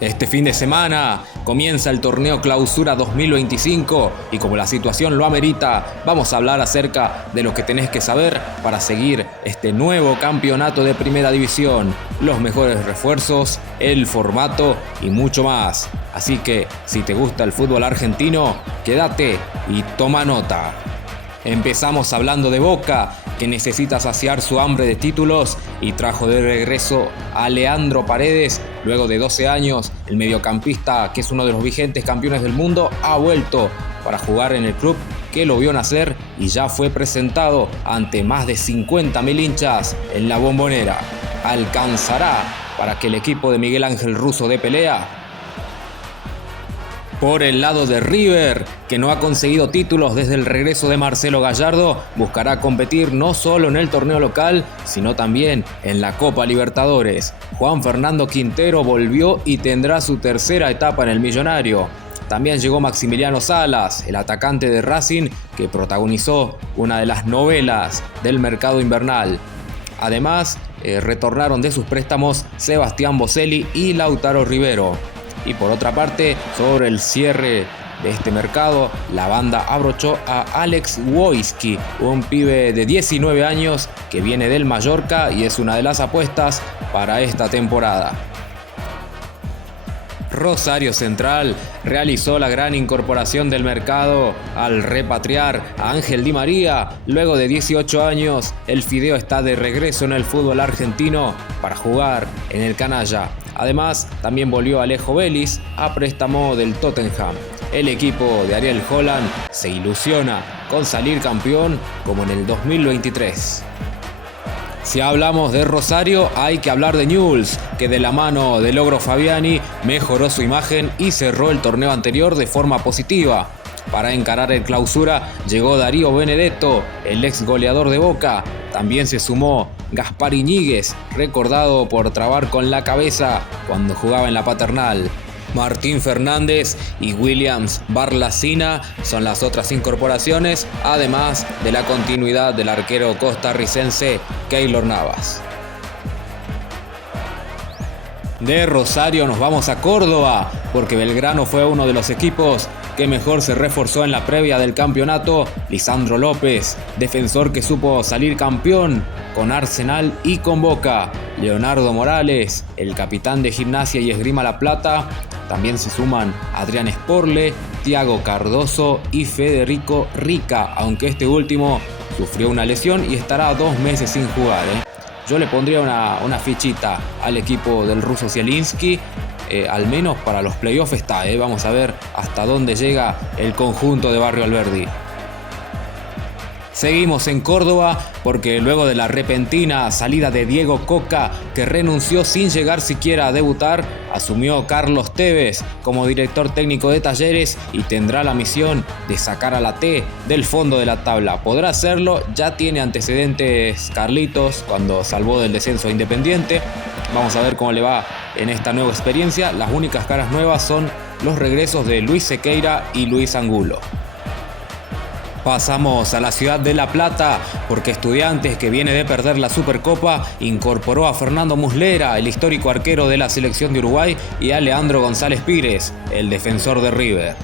Este fin de semana comienza el torneo Clausura 2025 y como la situación lo amerita, vamos a hablar acerca de lo que tenés que saber para seguir este nuevo campeonato de Primera División, los mejores refuerzos, el formato y mucho más. Así que si te gusta el fútbol argentino, quédate y toma nota. Empezamos hablando de Boca, que necesita saciar su hambre de títulos y trajo de regreso a Leandro Paredes. Luego de 12 años, el mediocampista, que es uno de los vigentes campeones del mundo, ha vuelto para jugar en el club que lo vio nacer y ya fue presentado ante más de 50.000 hinchas en la Bombonera. ¿Alcanzará para que el equipo de Miguel Ángel Russo dé pelea? Por el lado de River, que no ha conseguido títulos desde el regreso de Marcelo Gallardo, buscará competir no solo en el torneo local, sino también en la Copa Libertadores. Juan Fernando Quintero volvió y tendrá su tercera etapa en el Millonario. También llegó Maximiliano Salas, el atacante de Racing, que protagonizó una de las novelas del mercado invernal. Además, retornaron de sus préstamos Sebastián Boselli y Lautaro Rivero. Y por otra parte, sobre el cierre de este mercado, la banda abrochó a Alex Wojcicki, un pibe de 19 años que viene del Mallorca y es una de las apuestas para esta temporada. Rosario Central realizó la gran incorporación del mercado al repatriar a Ángel Di María. Luego de 18 años, el Fideo está de regreso en el fútbol argentino para jugar en el Canalla. Además, también volvió Alejo Vélez a préstamo del Tottenham. El equipo de Ariel Holland se ilusiona con salir campeón como en el 2023. Si hablamos de Rosario, hay que hablar de Newell's, que de la mano de Logro Fabiani mejoró su imagen y cerró el torneo anterior de forma positiva. Para encarar el Clausura llegó Darío Benedetto, el ex goleador de Boca. También se sumó Gaspar Iñiguez, recordado por trabar con la cabeza cuando jugaba en la Paternal. Martín Fernández y Williams Barlacina son las otras incorporaciones, además de la continuidad del arquero costarricense Keylor Navas. De Rosario nos vamos a Córdoba, porque Belgrano fue uno de los equipos que mejor se reforzó en la previa del campeonato. Lisandro López, defensor que supo salir campeón con Arsenal y con Boca. Leonardo Morales, el capitán de Gimnasia y Esgrima La Plata. También se suman Adrián Sporle, Thiago Cardoso y Federico Rica, aunque este último sufrió una lesión y estará 2 meses sin jugar. Yo le pondría una fichita al equipo del ruso Zielinski. Al menos para los playoffs está. Vamos a ver hasta dónde llega el conjunto de Barrio Alberdi. Seguimos en Córdoba porque luego de la repentina salida de Diego Coca, que renunció sin llegar siquiera a debutar, asumió Carlos Tevez como director técnico de Talleres y tendrá la misión de sacar a la T del fondo de la tabla. Podrá hacerlo, ya tiene antecedentes Carlitos cuando salvó del descenso a Independiente. Vamos a ver cómo le va en esta nueva experiencia. Las únicas caras nuevas son los regresos de Luis Sequeira y Luis Angulo. Pasamos a la ciudad de La Plata porque Estudiantes, que viene de perder la Supercopa, incorporó a Fernando Muslera, el histórico arquero de la selección de Uruguay, y a Leandro González Pires, el defensor de River.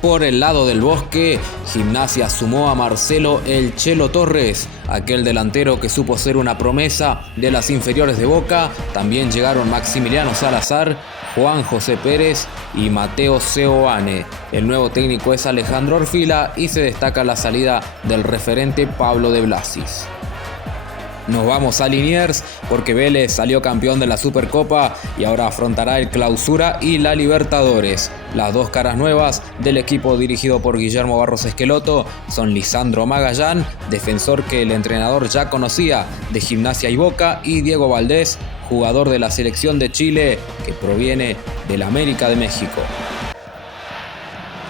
Por el lado del Bosque, Gimnasia sumó a Marcelo El Chelo Torres, aquel delantero que supo ser una promesa de las inferiores de Boca. También llegaron Maximiliano Salazar, Juan José Pérez y Mateo Seoane. El nuevo técnico es Alejandro Orfila y se destaca la salida del referente Pablo de Blasis. Nos vamos a Liniers porque Vélez salió campeón de la Supercopa y ahora afrontará el Clausura y la Libertadores. Las dos caras nuevas del equipo dirigido por Guillermo Barros Esqueloto son Lisandro Magallán, defensor que el entrenador ya conocía de Gimnasia y Boca, y Diego Valdés, jugador de la selección de Chile que proviene del América de México.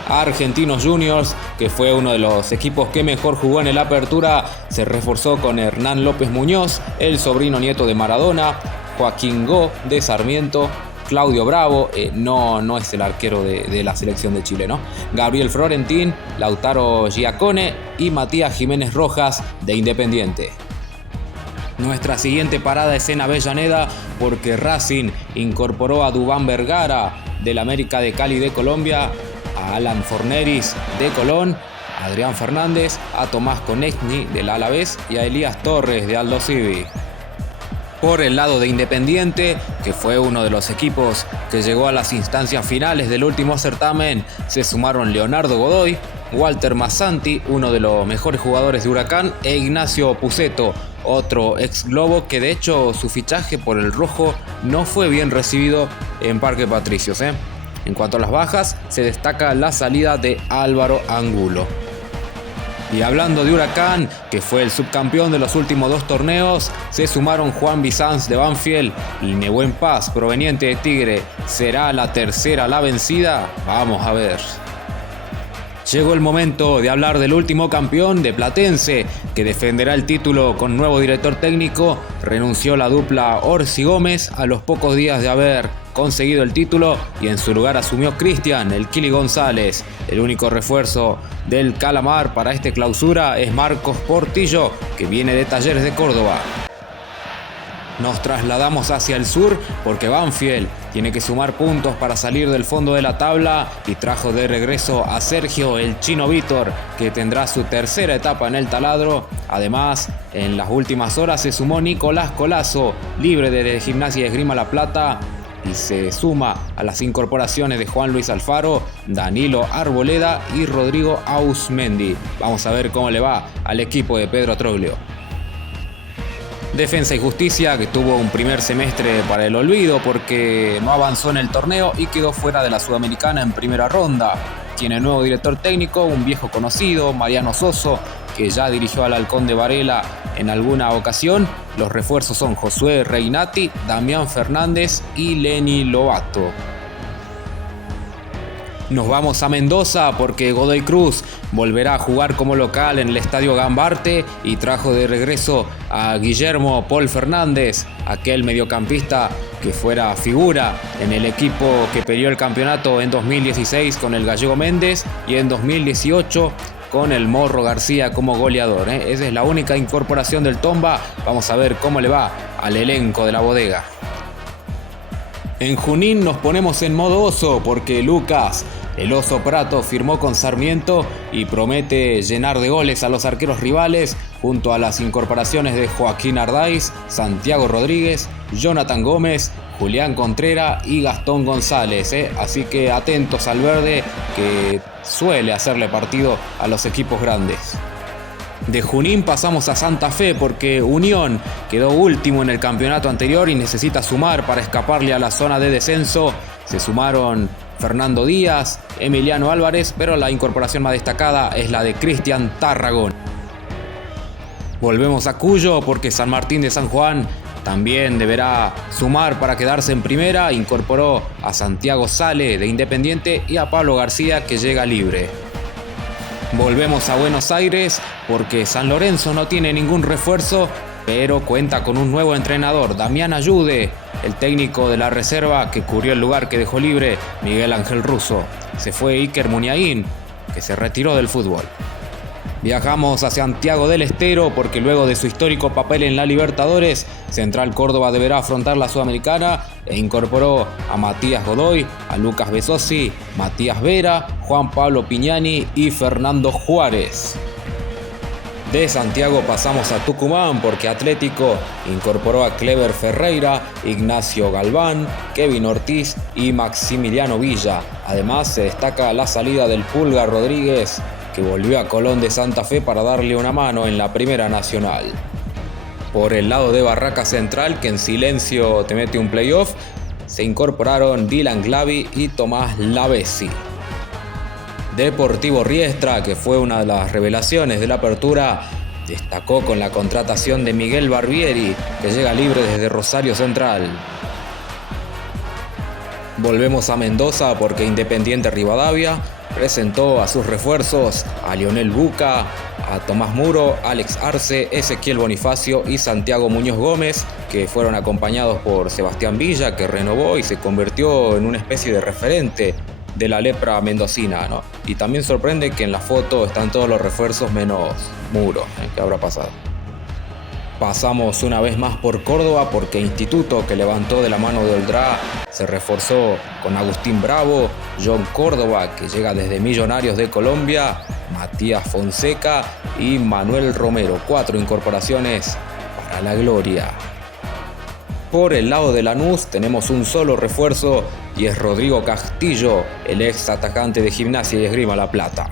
Argentinos Juniors, que fue uno de los equipos que mejor jugó en el Apertura, se reforzó con Hernán López Muñoz, el sobrino nieto de Maradona, Joaquín Go de Sarmiento, Claudio Bravo, no es el arquero de la selección de Chile, ¿no? Gabriel Florentín, Lautaro Giacone y Matías Jiménez Rojas de Independiente. Nuestra siguiente parada es en Avellaneda porque Racing incorporó a Dubán Vergara del América de Cali de Colombia, a Alan Forneris de Colón, a Adrián Fernández, a Tomás Konechny del Alavés y a Elías Torres de Aldo Civi. Por el lado de Independiente, que fue uno de los equipos que llegó a las instancias finales del último certamen, se sumaron Leonardo Godoy, Walter Massanti, uno de los mejores jugadores de Huracán, e Ignacio Puceto, otro ex Globo que de hecho su fichaje por el rojo no fue bien recibido en Parque Patricios. En cuanto a las bajas, se destaca la salida de Álvaro Angulo. Y hablando de Huracán, que fue el subcampeón de los últimos 2 torneos, se sumaron Juan Bizanz de Banfield y Nehuen Paz, proveniente de Tigre. ¿Será la tercera la vencida? Vamos a ver. Llegó el momento de hablar del último campeón de Platense, que defenderá el título con nuevo director técnico. Renunció la dupla Orsi Gómez a los pocos días de haber conseguido el título y en su lugar asumió Cristian, el Kili González. El único refuerzo del Calamar para esta clausura es Marcos Portillo, que viene de Talleres de Córdoba. Nos trasladamos hacia el sur porque Banfield tiene que sumar puntos para salir del fondo de la tabla y trajo de regreso a Sergio el Chino Vítor, que tendrá su tercera etapa en el taladro. Además, en las últimas horas se sumó Nicolás Colazo, libre de Gimnasia y Esgrima La Plata, y se suma a las incorporaciones de Juan Luis Alfaro, Danilo Arboleda y Rodrigo Ausmendi. Vamos a ver cómo le va al equipo de Pedro Troglio. Defensa y Justicia, que tuvo un primer semestre para el olvido porque no avanzó en el torneo y quedó fuera de la Sudamericana en primera ronda. Tiene nuevo director técnico, un viejo conocido, Mariano Soso, que ya dirigió al Halcón de Varela en alguna ocasión. Los refuerzos son Josué Reinati, Damián Fernández y Lenny Lobato. Nos vamos a Mendoza porque Godoy Cruz volverá a jugar como local en el Estadio Gambarte y trajo de regreso a Guillermo Paul Fernández, aquel mediocampista que fuera figura en el equipo que peleó el campeonato en 2016 con el Gallego Méndez y en 2018 con el Morro García como goleador. Esa es la única incorporación del Tomba. Vamos a ver cómo le va al elenco de la bodega. En Junín nos ponemos en modo oso porque Lucas, el Oso Prato, firmó con Sarmiento y promete llenar de goles a los arqueros rivales junto a las incorporaciones de Joaquín Ardáiz, Santiago Rodríguez, Jonathan Gómez, Julián Contrera y Gastón González. Así que atentos al verde, que suele hacerle partido a los equipos grandes. De Junín pasamos a Santa Fe porque Unión quedó último en el campeonato anterior y necesita sumar para escaparle a la zona de descenso. Se sumaron Fernando Díaz, Emiliano Álvarez, pero la incorporación más destacada es la de Cristian Tarragón. Volvemos a Cuyo porque San Martín de San Juan también deberá sumar para quedarse en primera. Incorporó a Santiago Sale de Independiente y a Pablo García, que llega libre. Volvemos a Buenos Aires porque San Lorenzo no tiene ningún refuerzo, pero cuenta con un nuevo entrenador, Damián Ayude, el técnico de la reserva que cubrió el lugar que dejó libre Miguel Ángel Russo. Se fue Iker Muniain, que se retiró del fútbol. Viajamos a Santiago del Estero porque luego de su histórico papel en la Libertadores, Central Córdoba deberá afrontar la Sudamericana e incorporó a Matías Godoy, a Lucas Besosi, Matías Vera, Juan Pablo Piñani y Fernando Juárez. De Santiago pasamos a Tucumán porque Atlético incorporó a Clever Ferreira, Ignacio Galván, Kevin Ortiz y Maximiliano Villa. Además se destaca la salida del Pulga Rodríguez, que volvió a Colón de Santa Fe para darle una mano en la Primera Nacional. Por el lado de Barraca Central, que en silencio te mete un playoff, se incorporaron Dylan Glavi y Tomás Lavesi. Deportivo Riestra, que fue una de las revelaciones de la apertura, destacó con la contratación de Miguel Barbieri, que llega libre desde Rosario Central. Volvemos a Mendoza porque Independiente Rivadavia presentó a sus refuerzos a Lionel Buca, a Tomás Muro, Alex Arce, Ezequiel Bonifacio y Santiago Muñoz Gómez, que fueron acompañados por Sebastián Villa, que renovó y se convirtió en una especie de referente de la lepra mendocina, ¿no? Y también sorprende que en la foto están todos los refuerzos menos Muro, ¿qué habrá pasado? Pasamos una vez más por Córdoba porque Instituto, que levantó de la mano de Oldrá, se reforzó con Agustín Bravo, John Córdoba, que llega desde Millonarios de Colombia, Matías Fonseca y Manuel Romero. 4 incorporaciones para la gloria. Por el lado de Lanús tenemos un solo refuerzo y es Rodrigo Castillo, el ex atacante de Gimnasia y Esgrima La Plata.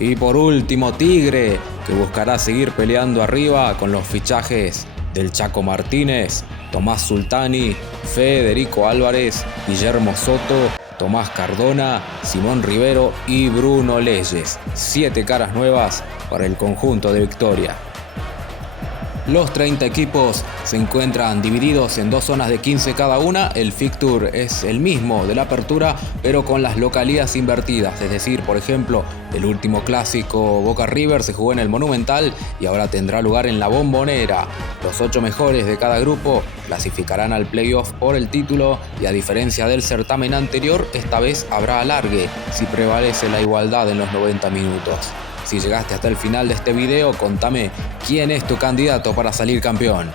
Y por último Tigre, que buscará seguir peleando arriba con los fichajes del Chaco Martínez, Tomás Sultani, Federico Álvarez, Guillermo Soto, Tomás Cardona, Simón Rivero y Bruno Leyes. 7 caras nuevas para el conjunto de Victoria. Los 30 equipos se encuentran divididos en 2 zonas de 15 cada una. El fixture es el mismo de la apertura, pero con las localías invertidas. Es decir, por ejemplo, el último clásico Boca River se jugó en el Monumental y ahora tendrá lugar en la Bombonera. Los 8 mejores de cada grupo clasificarán al playoff por el título y, a diferencia del certamen anterior, esta vez habrá alargue si prevalece la igualdad en los 90 minutos. Si llegaste hasta el final de este video, contame quién es tu candidato para salir campeón.